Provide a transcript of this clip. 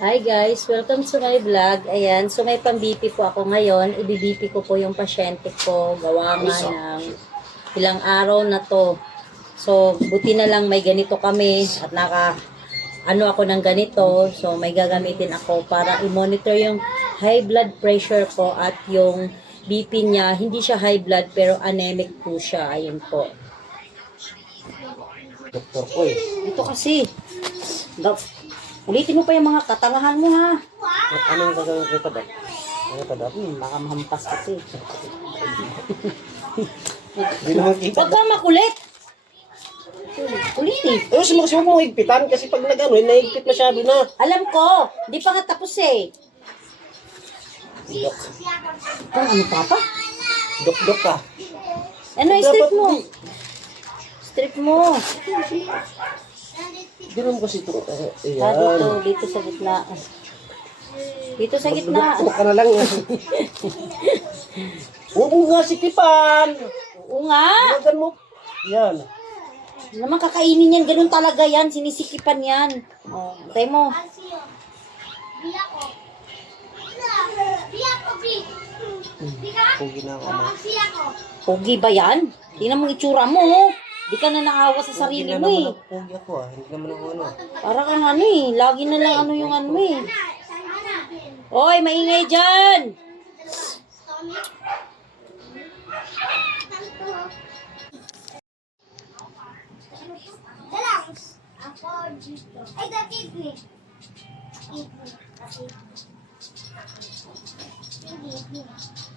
Hi guys, welcome to my vlog. Ayan, so may pang-BP po ako ngayon. I-BP ko po yung pasyente ko. Gawa nga ng ilang araw na to. So, buti na lang may ganito kami at ano ako ng ganito. So, may gagamitin ako para i-monitor yung high blood pressure ko at yung BP niya. Hindi siya high blood pero anemic po siya. Ayun po. Doktor ko eh. Ito kasi. Ulitin mo pa yung mga katangahan mo ha. Anong gagawin ko ito, Dok? Ano ito, Dok? Baka mahampas kasi. Hindi naman kita. Huwag kang makulit. Ulitin. Ayun, sumakas huwag mong higpitan kasi pag nag-ano, nahigpit masyado na. Alam ko. Di pa nga tapos eh. Dok. Ano papa? Dok ka. Ano strip mo? Strip mo. Gano'n kasi ito. Ah, Ayan. dito sa gitna. Dito sa gitna. Dok ka na lang. Huwag mo nga sikipan. Oo nga. Huwagan mo. Yan. Hindi naman kakainin yan. Ganun talaga yan. Sinisikipan yan. Oh, antay mo. Pugi na ako, ma. Pogi ba yan? Tingnan mo itsura mo. Oh. Di ka na naawa sa sarili mo eh. Pugi ako ah. Hindi naman ako ano. Para kang ano eh. Lagi na lang ano yung ano mo eh. Oy, maingay dyan! Ay, the kidney. Kidney. Kidney.